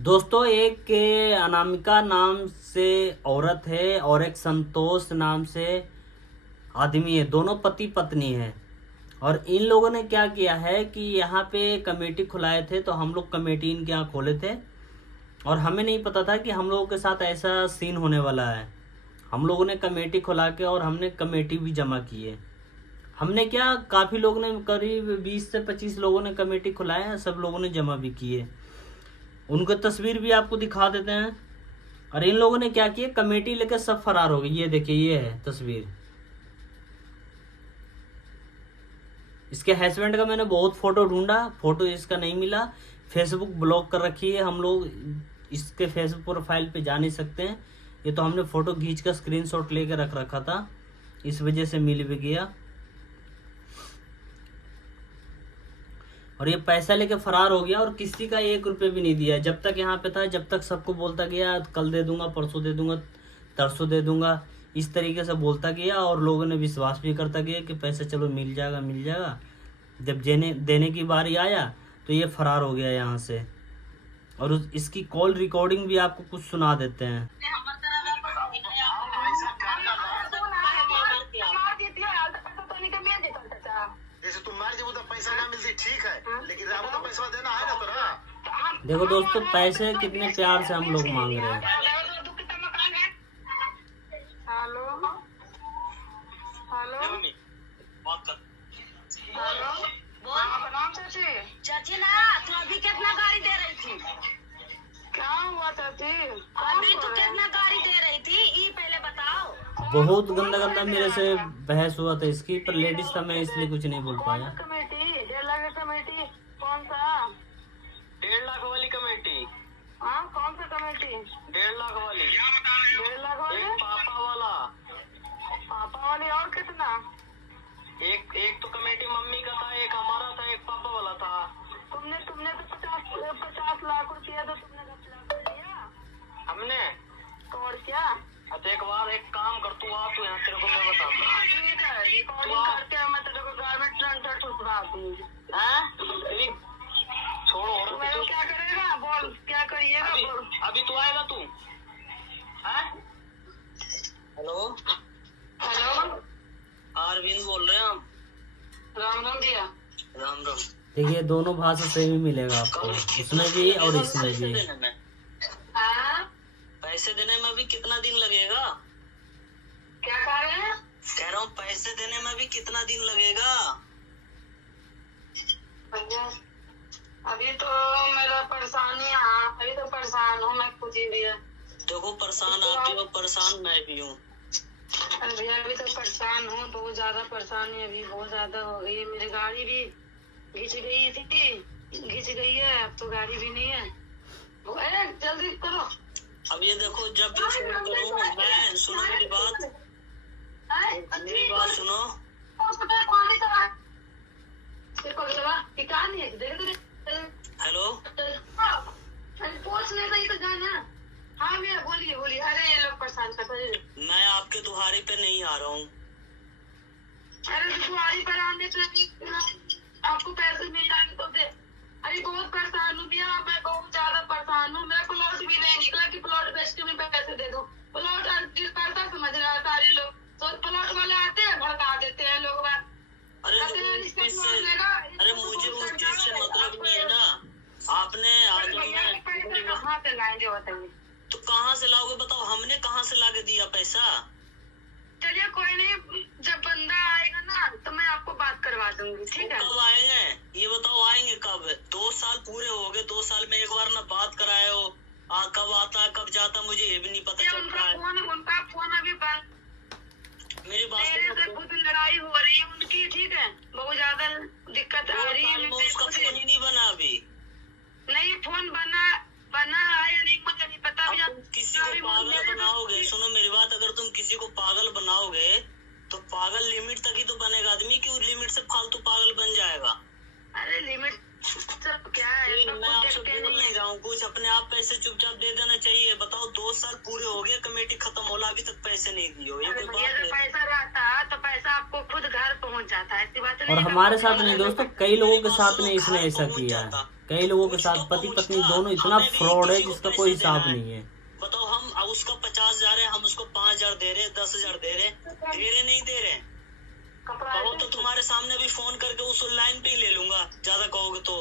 दोस्तों, एक के अनामिका नाम से औरत है और एक संतोष नाम से आदमी है। दोनों पति पत्नी हैं। और इन लोगों ने क्या किया है कि यहाँ पे कमेटी खुलाए थे, तो हम लोग कमेटी इनके यहाँ खोले थे और हमें नहीं पता था कि हम लोगों के साथ ऐसा सीन होने वाला है। हम लोगों ने कमेटी खुला के और हमने कमेटी भी जमा की है। हमने क्या, काफ़ी लोगों ने, करीब 20 से 25 लोगों ने कमेटी खुलाए हैं, सब लोगों ने जमा भी किए। उनकी तस्वीर भी आपको दिखा देते हैं। और इन लोगों ने क्या किया, कमेटी लेकर सब फरार हो गए। ये देखिए, ये है तस्वीर। इसके हस्बैंड का मैंने बहुत फोटो ढूंढा, फोटो इसका नहीं मिला। फेसबुक ब्लॉक कर रखी है, हम लोग इसके फेसबुक प्रोफाइल पे जा नहीं सकते हैं। ये तो हमने फोटो खींच कर स्क्रीनशॉट लेकर रख रखा था, इस वजह से मिल भी गया। और ये पैसा लेके फरार हो गया और किसी का 1 रुपये भी नहीं दिया। जब तक यहाँ पे था, जब तक सबको बोलता गया कल दे दूंगा, परसों दे दूंगा, तरसों दे दूंगा, इस तरीके से बोलता गया और लोगों ने विश्वास भी करता गया कि पैसा चलो मिल जाएगा मिल जाएगा। जब देने की बारी आया तो ये फरार हो गया यहाँ से। और इसकी कॉल रिकॉर्डिंग भी आपको कुछ सुना देते हैं। पैसा ना मिलती ठीक है, लेकिन रामू तो पैसा देना है ना तोरा। देखो दोस्तों, पैसे कितने प्यार से हम लोग मांग रहे हैं। हेलो हेलो हेलो, प्रणाम चाची। चाची ना, तू अभी कितना गाड़ी दे रही थी? क्या हुआ चाची? अभी तू कितना गाड़ी दे रही थी, ये पहले बताओ। बहुत गंदा गंदा मेरे से बहस हुआ था इसकी, पर लेडीज का मैं इसलिए कुछ नहीं बोल पाया। कमेटी 1.5 लाख की कमेटी कौन सा? 1.5 लाख वाली कमेटी। हाँ, कौन सा कमेटी? 1.5 लाख वाली। 1.5 लाख वाली? एक पापा वाला। पापा वाली और कितना? एक तो कमेटी मम्मी का था, एक हमारा था, एक पापा वाला था। तुमने तो 50 लाख रुपया तो तुमने 10 लाख लिया। हमने तो और क्या? अच्छा, एक बार एक काम कर, तू आ, तू यहाँ तेरे को मैं बताता हूँ। ठीक है, रिकॉर्डिंग करके मैं तेरे को गारमेंट ट्रांसफर ठुकरा दूंगी। तेरी छोड़ो और मेरा क्या करेगा? बोल, क्या करिएगा? बोल। अभी तू आएगा तू? हेलो हेलो, अरविंद बोल रहे हैं हम। राम राम दिया। राम राम। देखिए, दोनों भाषा सेम ही मिलेगा आपको, उसमें भी और इसमें भी। पैसे देने में भी कितना दिन लगेगा? क्या कह रहे हैं? कह रहा हूँ पैसे देने में भी कितना दिन लगेगा? अभी तो मेरा परेशानी है, अभी तो परेशान हूँ मैं खुद ही भैया। देखो, परेशान आप भी हो, परेशान मैं भी हूँ। भैया अभी तो परेशान हूँ, बहुत ज्यादा परेशानी अभी बहुत ज्यादा हो गई है। मेरी गाड़ी भी घिंच गई है, अब तो गाड़ी भी नहीं है। जल्दी करो। अब ये देखो, जब भी फोन करूँ मैं, सुनो मेरी बात, मेरी बात सुनो। हेलो, हाँ भैया, बोलिए बोलिए। अरे ये लोग परेशान कर रहे हैं। मैं आपके दुहारी पे नहीं आ रहा हूँ। अरे दुआरी पर आने से आपको पैसे मिल जाएंगे तो दे। अरे बहुत परेशान हूँ भैया, मैं बहुत ज्यादा परेशान हूँ। मेरा प्लॉट भी नहीं निकला कि प्लॉट बेच के मैं पैसे दे दूँ। प्लॉट करता समझ रहा है सारे लोग, तो प्लॉट वाले आते हैं भड़का देते हैं लोग। अरे मुझे उस चीज से मतलब नहीं है ना। आपने कहाँ से लाएंगे बताइए? तो कहाँ से लाओगे बताओ, हमने कहाँ से लाके दिया पैसा? चलिए कोई नहीं, जब बंदा आएगा ना तो मैं आपको बात करवा दूंगी, ठीक है? कब आएंगे ये बताओ, आएंगे कब? 2 साल पूरे हो गए, 2 साल में एक बार ना बात कराए हो। कब आता है कब जाता मुझे ये भी नहीं पता चल रहा है। उनका फोन अभी बंद। मेरी बात मेरे से खुद लड़ाई हो रही है उनकी, ठीक है? बहुत ज्यादा दिक्कत आ रही है। उसका फोन ही नहीं बना अभी। नहीं, फोन बना है या नहीं मुझे नहीं पता। किसी को पागल बनाओगे, सुनो मेरी बात, अगर तुम किसी को पागल बनाओगे तो पागल लिमिट तक ही तो बनेगा आदमी, क्यों लिमिट से फालतू पागल बन जाएगा? अरे लिमिट क्या है? मैं आपसे बोल नहीं रहा हूँ कुछ, अपने आप पैसे चुपचाप दे देना चाहिए। बताओ, 2 साल पूरे हो गए, कमेटी खत्म होला, अभी तक पैसे नहीं दिए हो। ये कोई बात है? पैसा रहता तो पैसा आपको खुद घर पहुँच जाता है, ऐसी बात नहीं। और हमारे साथ नहीं दोस्तों, कई लोगों के साथ में इसने ऐसा किया है, कई लोगों के कुछ साथ तो पति पहुंचता। पत्नी दोनों इतना हमें भी फ्रॉड है किसी को जिसका पैसे कोई देना हिसाब है। नहीं है। बताओ, हम अब उसका 50,000 है, हम उसको 5,000 दे रहे, 10,000 दे रहे नहीं दे रहे। कहो तो तुम्हारे सामने भी फोन करके उस लाइन पे ही ले लूंगा, ज्यादा कहोगे तो।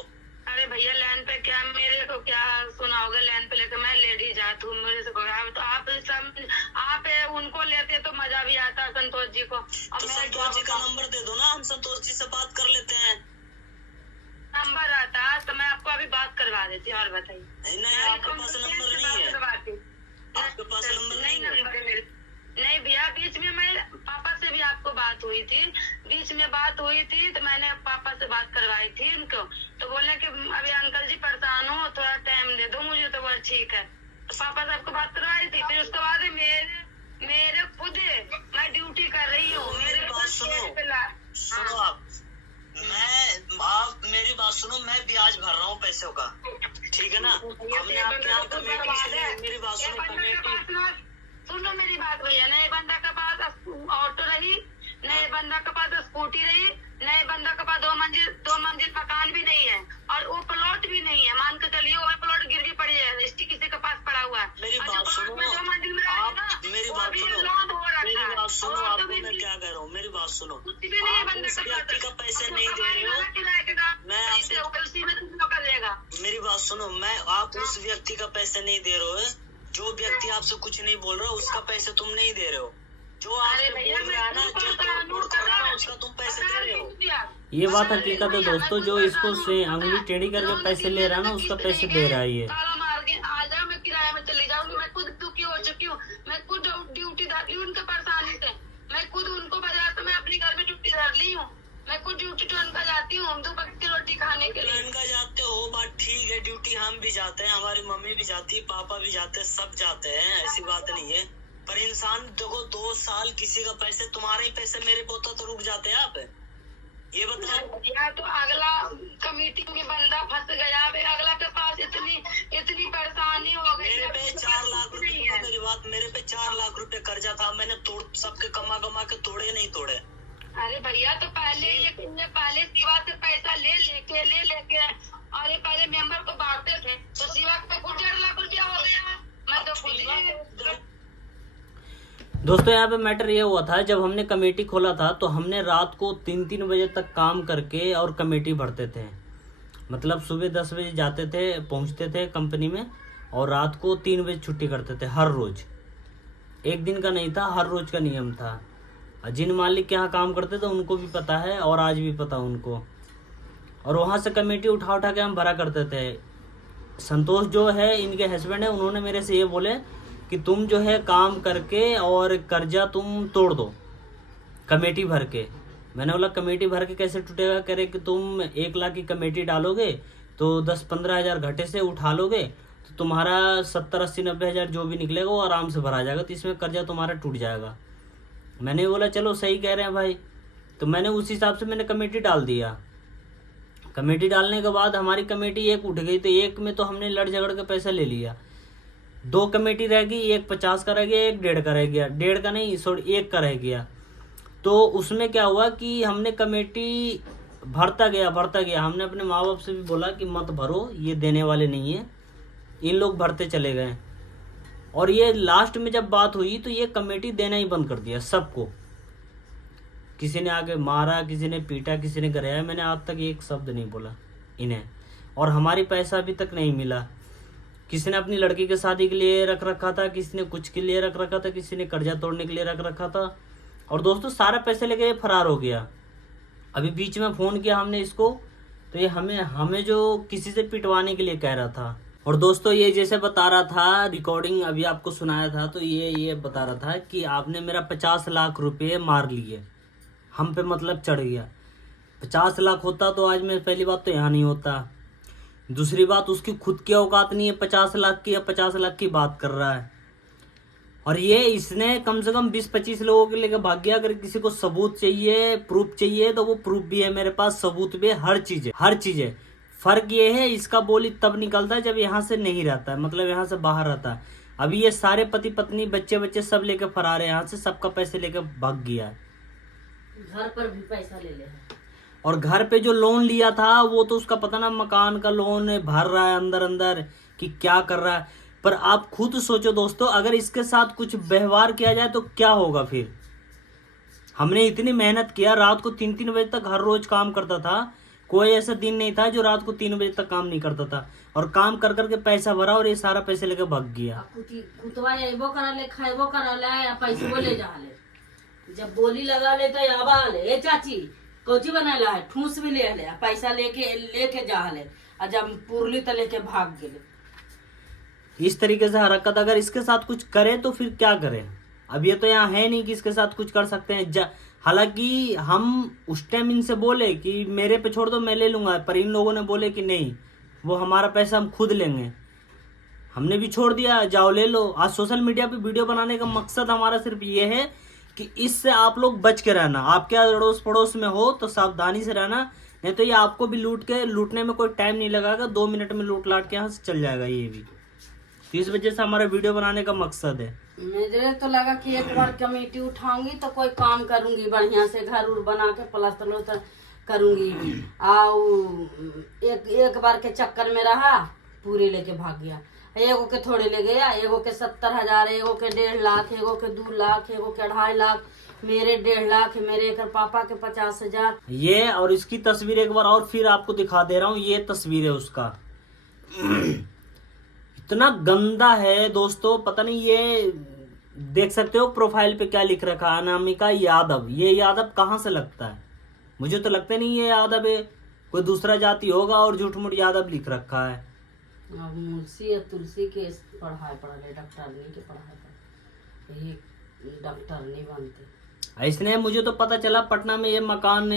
अरे भैया लाइन पे क्या, मेरे को क्या सुनाओगे? लाइन पे लेकर मैं लेडी जाती हूँ, मेरे से तो आप उनको लेते तो मजा भी आता संतोष जी को। अब तो मैं संतोष जी का नंबर दे दो ना, हम संतोष जी से बात कर लेते हैं। नंबर आता तो मैं आपको अभी बात करवा देती हूँ। और बताइए। नहीं, आपके पास नंबर नहीं है। आपके पास नंबर नहीं है। नंबर है मेरे। नहीं भैया, बीच में मैं पापा से भी आपको बात हुई थी, बीच में बात हुई थी तो मैंने पापा से बात करवाई थी इनको, तो बोले कि अभी अंकल जी परेशान हो, थोड़ा टाइम दे दो मुझे। तो वो ठीक है, तो पापा से आपको बात करवाई थी। फिर उसके बाद मेरे खुद मैं ड्यूटी कर रही हूँ, मेरे बात सुनो आप मेरी बात सुनो, मैं ब्याज भर रहा हूँ पैसों का, ठीक है ना। हमने आपके यहाँ कमेटी से, मेरी बात सुनो, कमेटी सुनो मेरी बात भैया, नए बंदा के पास ऑटो रही, नए बंदा के पास स्कूटी रही, नए बंदा के पास दो मंजिल मकान भी नहीं है, और वो प्लॉट भी नहीं है। मान के चलिए वो प्लॉट गिर भी पड़ी है, रजिस्ट्री किसी के पास पड़ा हुआ है। मेरी बात सुनो, दो मंजिल में आप मेरी बात सुनो, आपको मैं क्या कह रहा हूँ, मेरी बात सुनो। कुछ भी नहीं है आप बंदे उस के व्यक्ति का पैसे नहीं दे रहे हो, मैं आपसे उसी में कर लेगा। मेरी बात सुनो, आप उस व्यक्ति का पैसे नहीं दे रहे हो, जो व्यक्ति आपसे कुछ नहीं बोल रहा उसका पैसे तुम नहीं दे रहे हो। जो आपसे बोल रहा है ना, जो कर रहा है उसका तुम पैसे दे रहे हो। ये बात हकीकत है दोस्तों, जो इसको से अंगुली टेढ़ी करके पैसे ले रहा है ना, उसका पैसे दे रहा है ये। ताला मार के आ जाओ, मैं किराए में चली जाऊंगी। मैं खुद दुखी हो चुकी हूँ, मैं खुद ड्यूटी धर ली उनके परेशानी से, मैं खुद उनको बाजार से मैं अपने घर में ड्यूटी धर ली हूँ। मैं खुद ड्यूटी तो उनका जाती हूँ दोपहर की रोटी खाने के लिए। इनका जाते हो, बात ठीक है, ड्यूटी हम भी जाते हैं, हमारी मम्मी भी जाती है, पापा भी जाते हैं, सब जाते हैं, ऐसी बात नहीं है। पर इंसान देखो, 2 साल किसी का पैसे, तुम्हारे ही पैसे मेरे पे होता तो रुक जाते हैं आप, ये बताओ। या तो अगला कमेटी में बंदा फंस गया, अगला के पास इतनी परेशानी हो गई। मेरे पे 4 लाख रुपए, मेरी बात, मेरे पे 4 लाख रुपए कर्जा था, मैंने सबके कमा के तोड़े नहीं तोड़े। अरे भैया, तो पहले शिवा से पैसा ले लेके और ये पहले मेंबर को बांटते थे, तो शिवा पे कुछ 1.5 लाख रुपया हो गया। मैं तो खुद ही दोस्तों यहाँ पे मैटर ये हुआ था, जब हमने कमेटी खोला था तो हमने रात को 3-3 बजे तक काम करके और कमेटी भरते थे। मतलब सुबह 10 बजे जाते थे, पहुँचते थे कंपनी में, और रात को 3 बजे छुट्टी करते थे हर रोज। एक दिन का नहीं था, हर रोज का नियम था। जिन मालिक के यहाँ काम करते थे उनको भी पता है, और आज भी पता उनको। और वहाँ से कमेटी उठा के हम भरा करते थे। संतोष जो है, इनके हस्बैंड है, उन्होंने मेरे से ये बोले कि तुम जो है काम करके और कर्जा तुम तोड़ दो कमेटी भर के। मैंने बोला कमेटी भर के कैसे टूटेगा? कह रहे कि तुम 1 लाख की कमेटी डालोगे तो 10-15 हज़ार घटे से उठा लोगे, तो तुम्हारा 70-80-90 हज़ार जो भी निकलेगा वो आराम से भरा जाएगा, तो इसमें कर्जा तुम्हारा टूट जाएगा। मैंने बोला चलो सही कह रहे हैं भाई। तो मैंने उस हिसाब से मैंने कमेटी डाल दिया। कमेटी डालने के बाद हमारी कमेटी एक उठ गई, तो एक में तो हमने लड़ झगड़ के पैसा ले लिया। 2 कमेटी रह गई, एक 50 का रह गया, एक 1.5 का रह गया, 1.5 का नहीं सॉरी 1 का रह गया। तो उसमें क्या हुआ कि हमने कमेटी भरता गया। हमने अपने माँ बाप से भी बोला कि मत भरो, ये देने वाले नहीं है। इन लोग भरते चले गए, और ये लास्ट में जब बात हुई तो ये कमेटी देना ही बंद कर दिया सबको। किसी ने आगे मारा, किसी ने पीटा, किसी ने गिराया। मैंने आज तक एक शब्द नहीं बोला इन्हें, और हमारी पैसा अभी तक नहीं मिला। किसी ने अपनी लड़की के शादी के लिए रख रखा था, किसी ने कुछ के लिए रख रखा था, किसी ने कर्जा तोड़ने के लिए रख रखा था। और दोस्तों सारा पैसे लेके फरार हो गया। अभी बीच में फ़ोन किया हमने इसको, तो ये हमें जो किसी से पिटवाने के लिए कह रहा था। और दोस्तों ये जैसे बता रहा था, रिकॉर्डिंग अभी आपको सुनाया था, तो ये बता रहा था कि आपने मेरा 50 लाख रुपए मार लिए, हम पे मतलब चढ़ गया। 50 लाख होता तो आज मैं पहली बात तो यहाँ नहीं होता। दूसरी बात, उसकी खुद की औकात नहीं है 50 लाख की, या 50 लाख की बात कर रहा है। और ये इसने कम से कम 20-25 लोगों के लेकर भाग गया। अगर किसी को सबूत चाहिए, प्रूफ चाहिए, तो वो प्रूफ भी है मेरे पास, सबूत भी है, हर चीज़ है। फ़र्क ये है, इसका बोली तब निकलता है जब यहाँ से नहीं रहता है, मतलब यहाँ से बाहर रहता है। अभी ये सारे पति पत्नी बच्चे सब लेके फरार है यहाँ से, सबका पैसे लेकर भाग गया है। घर पर भी पैसा ले ले। और घर पे जो लोन लिया था वो तो उसका पता ना मकान का लोन है, भर रहा है अंदर अंदर कि क्या कर रहा है। पर आप खुद सोचो दोस्तों, अगर इसके साथ कुछ व्यवहार किया जाए तो क्या होगा फिर। हमने इतनी मेहनत किया, रात को 3-3 बजे तक हर रोज काम करता था, कोई ऐसा दिन नहीं था जो रात को 3 बजे तक काम नहीं करता था, और काम कर करके पैसा भरा और ये सारा पैसे लेके भाग गया। कुतवा अबो करले खाइबो करले या पैसो ले जाले, जब बोली लगा ले तो आबा ले ए चाची कोची बनाला है, ठूस भी ले ले, पैसा लेके जाले, और जब पुरली तो लेके भाग गेले। इस तरीके से हरकत अगर इसके साथ कुछ करे तो फिर क्या करें। अब ये तो यहाँ है नहीं कि इसके साथ कुछ कर सकते हैं। हालांकि हम उस टाइम इनसे बोले कि मेरे पे छोड़ दो मैं ले लूंगा, पर इन लोगों ने बोले कि नहीं, वो हमारा पैसा हम खुद लेंगे। हमने भी छोड़ दिया, जाओ ले लो। आज सोशल मीडिया पे वीडियो बनाने का मकसद हमारा सिर्फ ये है कि इससे आप लोग बच के रहना। आपके अड़ोस पड़ोस में हो तो सावधानी से रहना, नहीं तो ये आपको भी लूटने में कोई टाइम नहीं लगाएगा, 2 मिनट में लूट लाट के यहाँ से चल जाएगा ये भी। तो इस वजह से हमारा वीडियो बनाने का मकसद है। मुझे तो लगा कि एक बार कमेटी उठाऊंगी तो कोई काम करूंगी बढ़िया से, घर उर बना के प्लास्टर करूंगी। एक बार के चक्कर में रहा, पूरे लेके भाग गया। एगो के थोड़े ले गया, एगो के 70,000, एगो के 1.5 लाख, एगो के 2 लाख, एगो के 2.5 लाख, मेरे 1.5 लाख, मेरे एक पापा के 50,000। ये और इसकी तस्वीर एक बार और फिर आपको दिखा दे रहा हूँ, ये तस्वीर है उसका। इतना गंदा है दोस्तों, पता नहीं, ये देख सकते हो प्रोफाइल पे क्या लिख रखा है, अनामिका यादव। ये यादव कहाँ से लगता है, मुझे तो लगता नहीं ये यादव है, कोई दूसरा जाति होगा और झूठ मूठ यादव लिख रखा है। अब मुंशी या तुलसी के पढ़ाई डॉक्टर नहीं के पढ़ाई, यही डॉक्टर नहीं बनते। इसने मुझे तो पता चला पटना में ये मकान,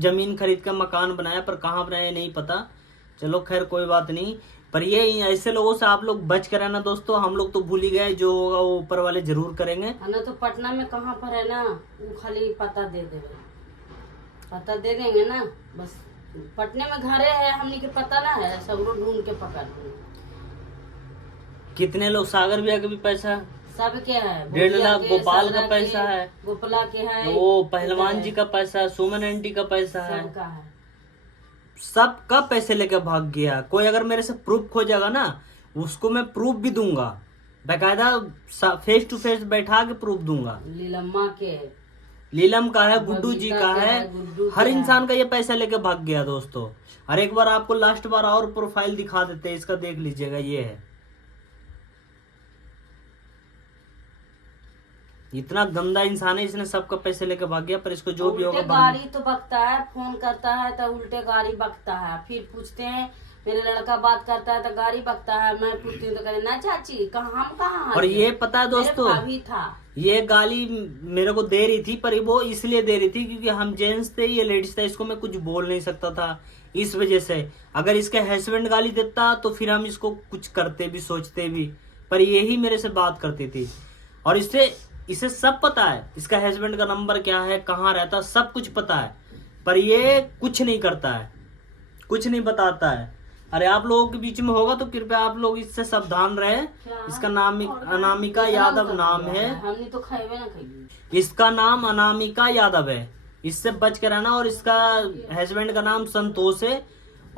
जमीन खरीद कर मकान बनाया, पर कहाँ बनाया नहीं पता। चलो खैर कोई बात नहीं, पर ये ऐसे लोगों से आप लोग बच कर रहना दोस्तों। हम लोग तो भूल ही गए, जो होगा वो ऊपर वाले जरूर करेंगे। ना तो पटना में कहाँ पर है ना, वो खाली पता दे देंगे, पता दे देंगे ना बस। पटने में घरे है, हमने के पता ना है, सब लोग ढूंढ के पकड़ लेंगे। कितने लोग, सागर भैया का भी पैसा सब के है, 1.5 लाख, गोपाल का पैसा है, गोपाला के है, वो पहलवान जी का पैसा, सुमन आंटी का पैसा है, सबका है। सबका पैसे लेके भाग गया। कोई अगर मेरे से प्रूफ खोजेगा ना, उसको मैं प्रूफ भी दूंगा, बेकायदा फेस टू फेस बैठा के प्रूफ दूंगा। लीलम्मा के, लीलम का है, गुड्डू जी का है, गुड्डू हर इंसान का ये पैसा लेके भाग गया दोस्तों। और एक बार आपको लास्ट बार और प्रोफाइल दिखा देते हैं, इसका देख लीजिएगा, ये है। इतना गंदा इंसान है, इसने सबका पैसे लेके भाग गया। पर इसको जो भी होगा, गाड़ी तो बकता है, फोन करता है तो उल्टे गाड़ी बकता है। फिर पूछते हैं, मेरे लड़का बात करता है तो गाड़ी बकता है, मैं पूछती हूँ तो कहते ना चाची कहाँ, हम कहाँ। और ये पता है दोस्तों, अभी था ये गाली मेरे को दे रही थी, पर वो इसलिए दे रही थी क्योंकि हम जेंट्स थे, ये लेडीज था, इसको मैं कुछ बोल नहीं सकता था। इस वजह से अगर इसके हस्बैंड गाली देता तो फिर हम इसको कुछ करते भी, सोचते भी, पर यही मेरे से बात करती थी। और इसे सब पता है, इसका हस्बैंड का नंबर क्या है, कहाँ रहता, सब कुछ पता है, पर ये कुछ नहीं करता है, कुछ नहीं बताता है। अरे आप लोगों के बीच में होगा तो कृपया आप लोग इससे सावधान रहे। इसका नाम अनामिका यादव नाम है, हमने तो खाए ना खाई। इसका नाम अनामिका यादव है, इससे बच के रहना। और इसका हस्बैंड का नाम संतोष है,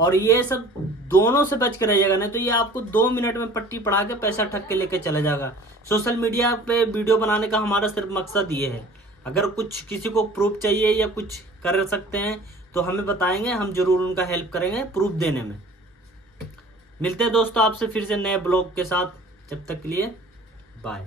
और ये सब दोनों से बच के रहिएगा, नहीं तो ये आपको 2 मिनट में पट्टी पढ़ा के पैसा ठग के लेके चला जाएगा। सोशल मीडिया पे वीडियो बनाने का हमारा सिर्फ मकसद ये है, अगर कुछ किसी को प्रूफ चाहिए या कुछ कर सकते हैं तो हमें बताएंगे, हम जरूर उनका हेल्प करेंगे प्रूफ देने में। मिलते हैं दोस्तों आपसे फिर से नए ब्लॉग के साथ, जब तक के लिए बाय।